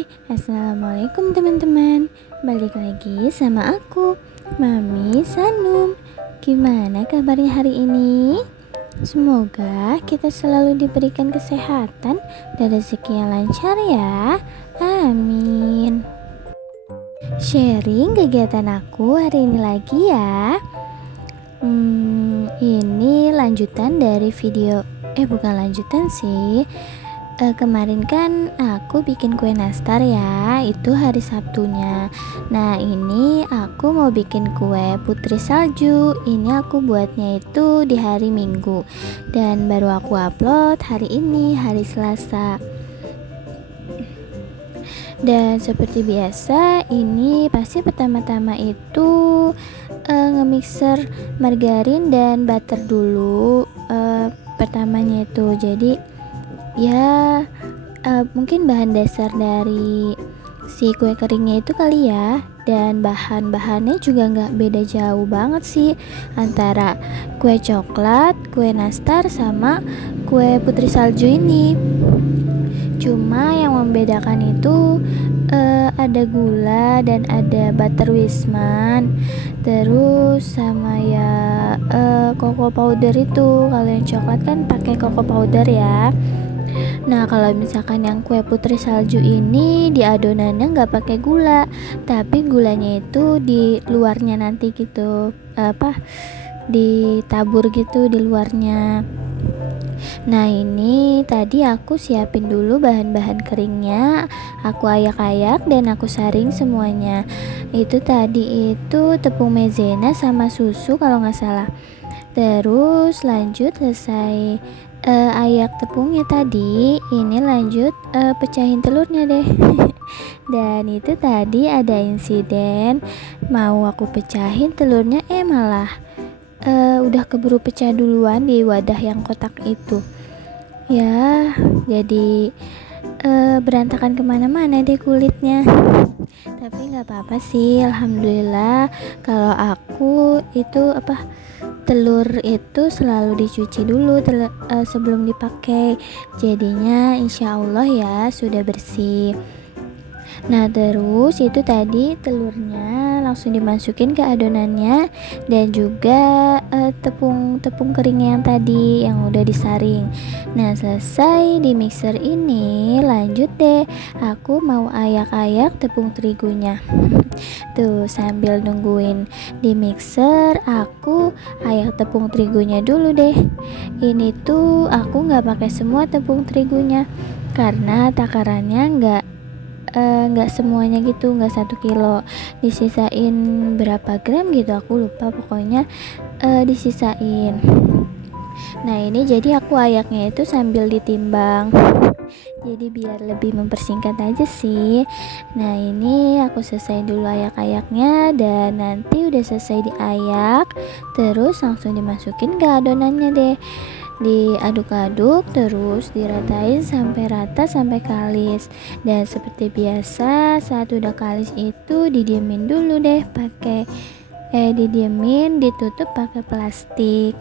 Hai, assalamualaikum teman-teman. Balik lagi sama aku, Mami Sanum. Gimana kabarnya hari ini? Semoga kita selalu diberikan kesehatan dan rezeki yang lancar ya. Amin. Sharing kegiatan aku hari ini lagi ya. Ini lanjutan dari video. Bukan lanjutan sih. Kemarin kan aku bikin kue nastar ya, itu hari Sabtunya. Nah ini aku mau bikin kue putri salju. Ini aku buatnya itu di hari Minggu dan baru aku upload hari ini, hari Selasa. Dan seperti biasa, ini pasti pertama-tama itu nge-mixer margarin dan butter dulu. Pertamanya itu jadi ya mungkin bahan dasar dari si kue keringnya itu kali ya, dan bahan-bahannya juga nggak beda jauh banget sih antara kue coklat, kue nastar sama kue putri salju ini. Cuma yang membedakan itu ada gula dan ada butter wisman, terus sama ya cocoa powder itu. Kalau yang coklat kan pakai cocoa powder ya. Nah kalau misalkan yang kue putri salju ini di adonannya nggak pakai gula, tapi gulanya itu di luarnya nanti gitu, ditabur gitu di luarnya. Nah ini tadi aku siapin dulu bahan-bahan keringnya, aku ayak-ayak dan aku saring semuanya. Itu tadi itu tepung maizena sama susu kalau nggak salah. Terus lanjut selesai ayak tepungnya tadi, ini lanjut pecahin telurnya deh. Dan itu tadi ada insiden mau aku pecahin telurnya, malah udah keburu pecah duluan di wadah yang kotak itu ya. Jadi berantakan kemana-mana deh kulitnya. Tapi nggak apa-apa sih, alhamdulillah. Kalau aku itu telur itu selalu dicuci dulu sebelum dipakai, jadinya insya Allah ya sudah bersih. Nah terus itu tadi telurnya langsung dimasukin ke adonannya dan juga tepung keringnya yang tadi yang udah disaring. Nah selesai di mixer ini, lanjut deh aku mau ayak-ayak tepung terigunya. Tuh sambil nungguin di mixer, aku ayak tepung terigunya dulu deh. Ini tuh aku nggak pakai semua tepung terigunya karena takarannya nggak semuanya gitu, nggak 1 kilo, disisain berapa gram gitu aku lupa, pokoknya disisain. Nah ini jadi aku ayaknya itu sambil ditimbang, jadi biar lebih mempersingkat aja sih. Nah ini aku selesai dulu ayak-ayaknya, dan nanti udah selesai diayak terus langsung dimasukin ke adonannya deh, diaduk-aduk terus diratain sampai rata sampai kalis. Dan seperti biasa saat udah kalis itu didiemin dulu deh ditutup pakai plastik.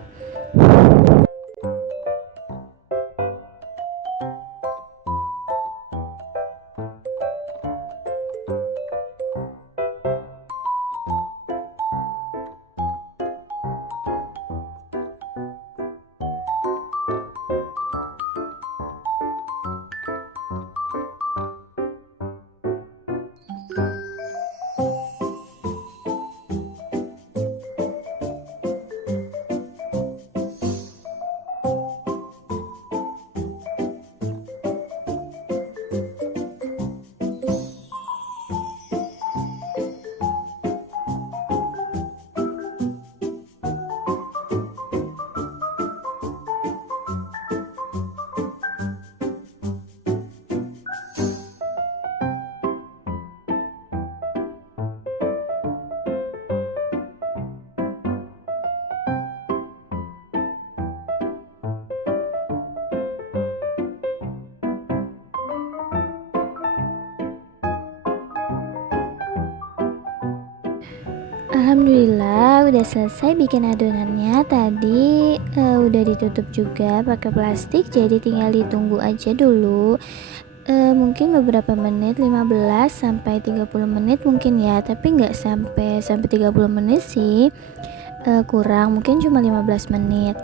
Alhamdulillah udah selesai bikin adonannya tadi, udah ditutup juga pakai plastik, jadi tinggal ditunggu aja dulu mungkin beberapa menit, 15 sampai 30 menit mungkin ya, tapi nggak sampai 30 menit sih. Kurang, mungkin cuma 15 menit.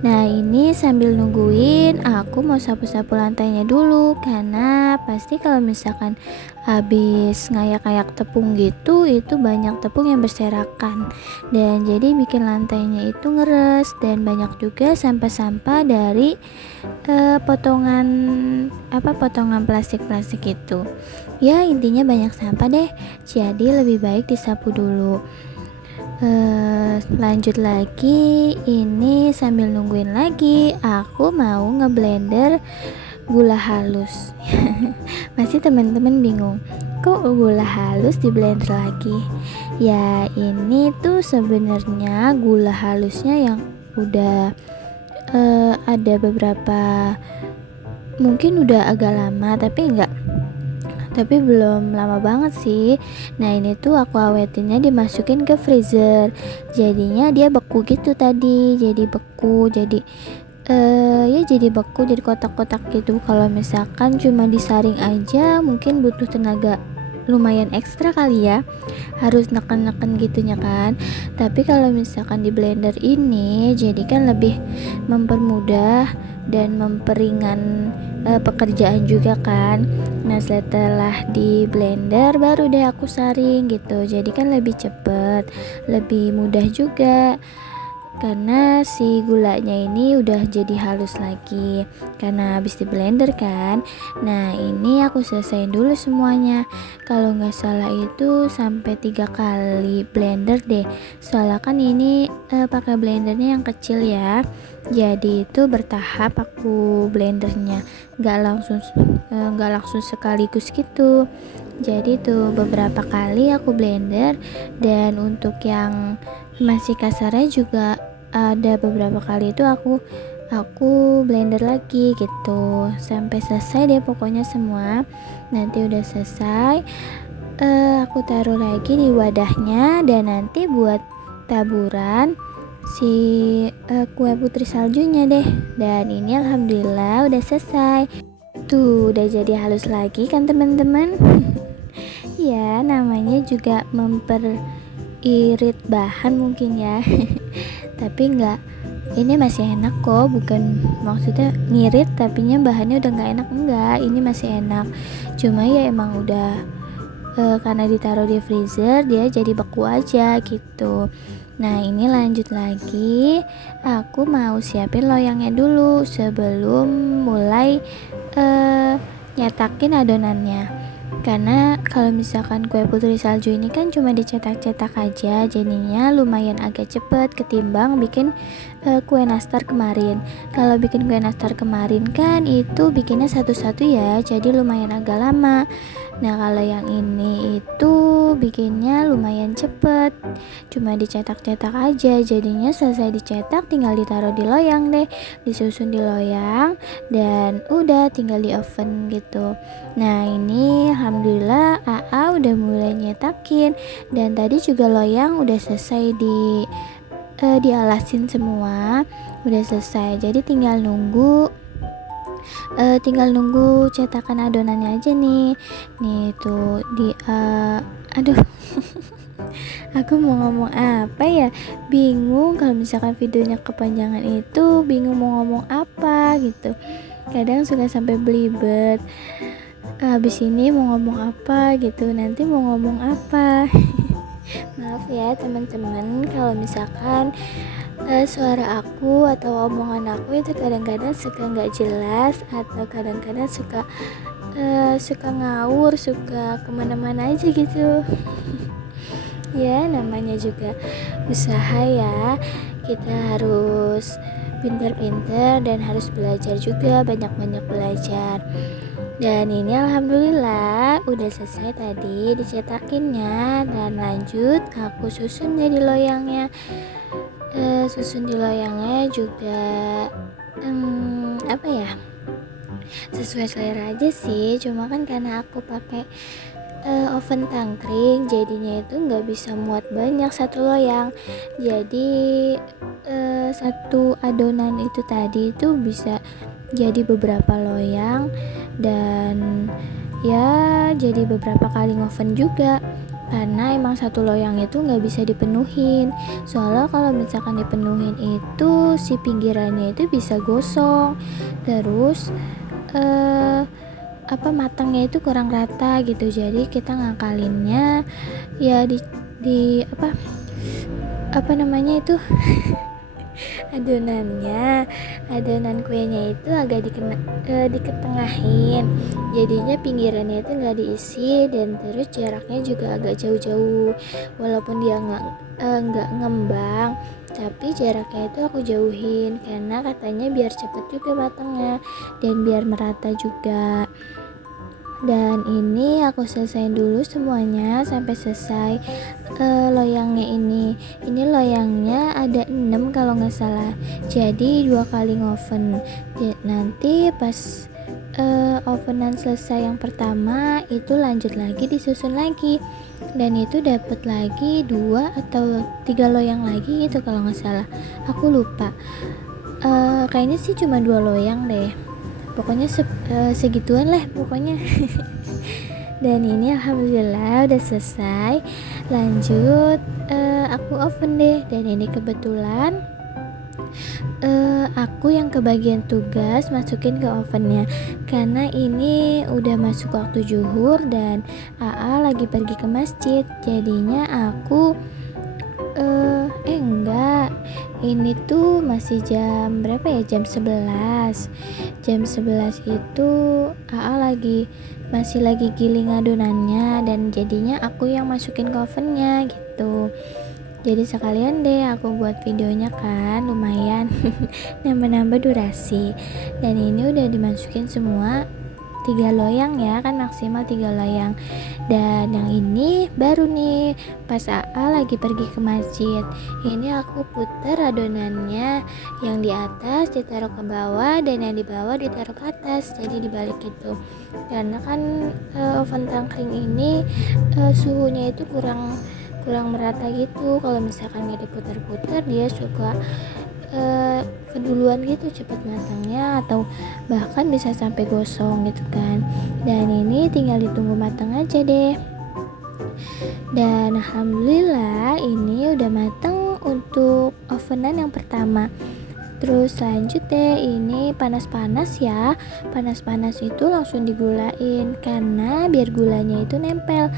Nah, ini sambil nungguin aku mau sapu-sapu lantainya dulu, karena pasti kalau misalkan habis ngayak-ngayak tepung gitu, itu banyak tepung yang berserakan dan jadi bikin lantainya itu ngeres, dan banyak juga sampah-sampah dari potongan plastik-plastik itu. Ya, intinya banyak sampah deh. Jadi lebih baik disapu dulu. Lanjut lagi, ini sambil nungguin lagi aku mau ngeblender gula halus. Masih teman-teman bingung, kok gula halus di blender lagi? Ya, ini tuh sebenarnya gula halusnya yang udah ada beberapa, mungkin udah agak lama, tapi belum lama banget sih. Nah, ini tuh aku awetinnya dimasukin ke freezer, jadinya dia beku gitu tadi, jadi beku, jadi jadi beku, jadi kotak-kotak gitu. Kalau misalkan cuma disaring aja mungkin butuh tenaga lumayan ekstra kali ya, harus neken-neken gitunya kan. Tapi kalau misalkan di blender ini jadi kan lebih mempermudah dan memperingan pekerjaan juga kan. Nah, setelah di blender baru deh aku saring gitu, jadi kan lebih cepet, lebih mudah juga, karena si gulanya ini udah jadi halus lagi karena habis di blender kan. Nah, ini aku selesaiin dulu semuanya. Kalau nggak salah itu sampai 3 kali blender deh, soalnya kan ini pakai blendernya yang kecil ya, jadi itu bertahap aku blendernya, nggak langsung sekaligus gitu. Jadi tuh beberapa kali aku blender, dan untuk yang masih kasarnya juga ada beberapa kali itu aku blender lagi gitu sampai selesai deh pokoknya semua. Nanti udah selesai, aku taruh lagi di wadahnya, dan nanti buat taburan si kue putri saljunya deh. Dan ini alhamdulillah udah selesai tuh, udah jadi halus lagi kan teman-teman. Ya, namanya juga irit bahan mungkin ya. Tapi enggak, ini masih enak kok, bukan maksudnya ngirit tapinya bahannya udah nggak enak, enggak, ini masih enak. Cuma ya emang udah karena ditaruh di freezer dia jadi beku aja gitu. Nah, ini lanjut lagi, aku mau siapin loyangnya dulu sebelum mulai nyetakin adonannya. Karena kalau misalkan kue putri salju ini kan cuma dicetak-cetak aja, jadinya lumayan agak cepet ketimbang bikin kue nastar kemarin. Kalau bikin kue nastar kemarin kan itu bikinnya satu-satu ya, jadi lumayan agak lama. Nah, kalau yang ini itu bikinnya lumayan cepet, cuma dicetak-cetak aja, jadinya selesai dicetak tinggal ditaruh di loyang deh, disusun di loyang, dan udah tinggal di oven gitu. Nah, ini alhamdulillah AA udah mulai nyetakin, dan tadi juga loyang udah selesai dialasin semua, udah selesai, jadi tinggal nunggu cetakan adonannya aja nih tuh aduh. Aku mau ngomong apa ya, bingung kalau misalkan videonya kepanjangan, itu bingung mau ngomong apa gitu, kadang suka sampai belibet, habis ini mau ngomong apa gitu, nanti mau ngomong apa. Maaf ya teman-teman kalau misalkan suara aku atau omongan aku itu kadang-kadang suka nggak jelas, atau kadang-kadang suka ngawur, suka kemana-mana aja gitu. Ya, namanya juga usaha ya, kita harus pinter-pinter dan harus belajar juga, banyak-banyak belajar. Dan ini alhamdulillah udah selesai tadi dicetakinnya, dan lanjut aku susun jadi loyangnya. Susun di loyangnya juga apa ya, sesuai selera aja sih, cuma kan karena aku pakai oven tangkring, jadinya itu nggak bisa muat banyak satu loyang, jadi satu adonan itu tadi itu bisa jadi beberapa loyang dan ya jadi beberapa kali ngoven juga, karena emang satu loyang itu nggak bisa dipenuhin. Soalnya kalau misalkan dipenuhin itu si pinggirannya itu bisa gosong, terus matangnya itu kurang rata gitu. Jadi kita ngakalinnya ya di apa namanya itu adonan kuenya itu agak diketengahin, jadinya pinggirannya itu nggak diisi, dan terus jaraknya juga agak jauh-jauh. Walaupun dia nggak ngembang, tapi jaraknya itu aku jauhin karena katanya biar cepet juga matangnya dan biar merata juga. Dan ini aku selesaiin dulu semuanya sampai selesai. Loyangnya ini loyangnya ada 6 kalau nggak salah, jadi 2 kali ngoven. Nanti pas ovenan selesai yang pertama itu lanjut lagi disusun lagi, dan itu dapat lagi 2 atau 3 loyang lagi gitu kalau nggak salah, aku lupa. Kayaknya sih cuma 2 loyang deh, pokoknya segituan lah pokoknya. Dan ini alhamdulillah udah selesai. Lanjut aku oven deh, dan ini kebetulan aku yang kebagian tugas masukin ke ovennya, karena ini udah masuk waktu zuhur dan AA lagi pergi ke masjid. Jadinya aku enggak, ini tuh masih jam berapa ya, jam 11 itu AA masih lagi giling adonannya, dan jadinya aku yang masukin ke ovennya gitu. Jadi sekalian deh aku buat videonya kan, lumayan nambah-nambah durasi. Dan ini udah dimasukin semua 3 loyang ya kan, maksimal 3 loyang. Dan yang ini baru nih pas AA lagi pergi ke masjid, ini aku puter adonannya, yang di atas ditaruh ke bawah dan yang di bawah ditaruh ke atas, jadi dibalik gitu. Karena kan oven tangkring ini suhunya itu kurang merata gitu. Kalau misalkan nggak diputar-putar dia suka keduluan gitu cepat matangnya, atau bahkan bisa sampai gosong gitu kan. Dan ini tinggal ditunggu matang aja deh. Dan alhamdulillah ini udah matang untuk ovenan yang pertama. Terus lanjut deh, ini panas-panas ya. Panas-panas itu langsung digulain, karena biar gulanya itu nempel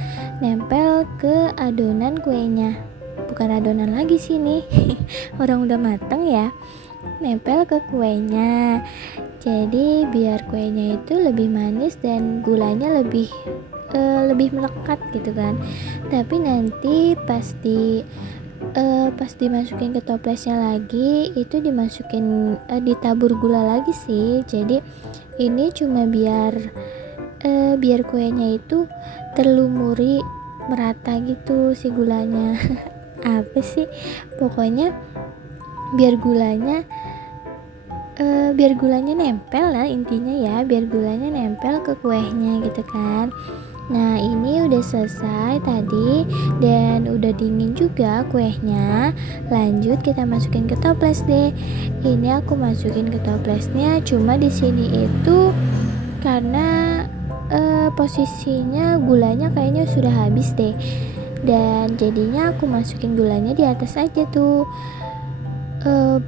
ke adonan kuenya. Bukan adonan lagi sini. Orang udah mateng ya, nempel ke kuenya. Jadi biar kuenya itu lebih manis dan gulanya lebih melekat gitu kan. Tapi nanti pas dimasukin ke toplesnya lagi itu ditabur gula lagi sih. Jadi ini cuma biar kuenya itu terlumuri merata gitu si gulanya. Apa sih pokoknya biar gulanya nempel lah intinya ya, biar gulanya nempel ke kuenya gitu kan. Nah ini udah selesai tadi dan udah dingin juga kuenya. Lanjut kita masukin ke toples deh. Ini aku masukin ke toplesnya, cuma di sini itu karena posisinya gulanya kayaknya sudah habis deh, dan jadinya aku masukin gulanya di atas aja tuh.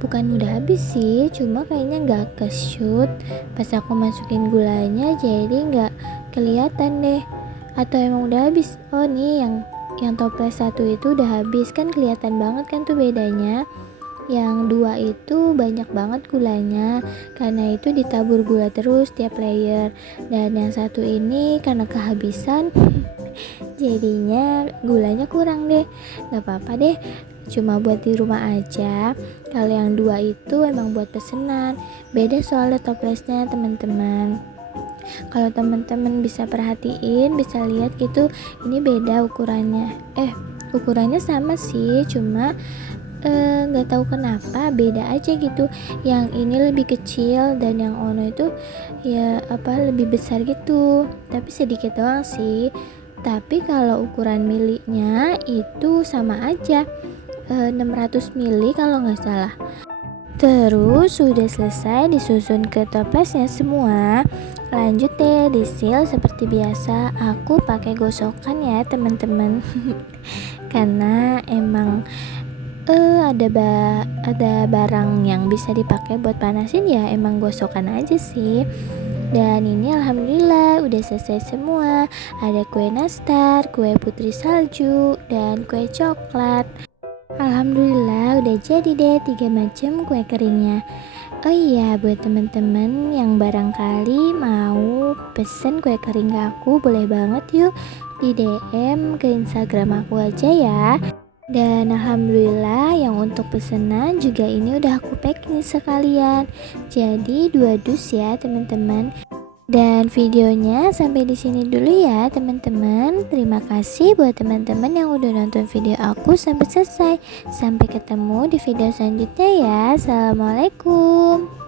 Bukan udah habis sih, cuma kayaknya nggak ke shoot pas aku masukin gulanya, jadi nggak kelihatan deh. Atau emang udah habis? Oh nih yang toples 1 itu udah habis, kan kelihatan banget kan tuh bedanya. Yang 2 itu banyak banget gulanya, karena itu ditabur gula terus tiap layer. Dan yang 1 ini karena kehabisan jadinya gulanya kurang deh. Gak apa-apa deh, cuma buat di rumah aja. Kalau yang 2 itu emang buat pesenan, beda soalnya toplesnya teman-teman. Kalau teman-teman bisa perhatiin, bisa lihat gitu, ini beda ukurannya. Ukurannya sama sih, cuma nggak tahu kenapa beda aja gitu. Yang ini lebih kecil dan yang Ono itu ya lebih besar gitu, tapi sedikit doang sih. Tapi kalau ukuran milinya itu sama aja, 600 mili kalau nggak salah. Terus sudah selesai disusun ke toplesnya semua. Lanjut deh disil seperti biasa. Aku pakai gosokan ya teman-teman. Karena emang ada barang yang bisa dipakai buat panasin ya emang gosokan aja sih. Dan ini alhamdulillah udah selesai semua. Ada kue nastar, kue putri salju, dan kue coklat. Alhamdulillah udah jadi deh 3 macam kue keringnya. Oh iya, buat teman-teman yang barangkali mau pesen kue kering ke aku, boleh banget yuk di DM ke Instagram aku aja ya. Dan alhamdulillah yang untuk pesanan juga ini udah aku pack nih sekalian. Jadi 2 dus ya teman-teman. Dan videonya sampai di sini dulu ya teman-teman. Terima kasih buat teman-teman yang udah nonton video aku sampai selesai. Sampai ketemu di video selanjutnya ya. Assalamualaikum.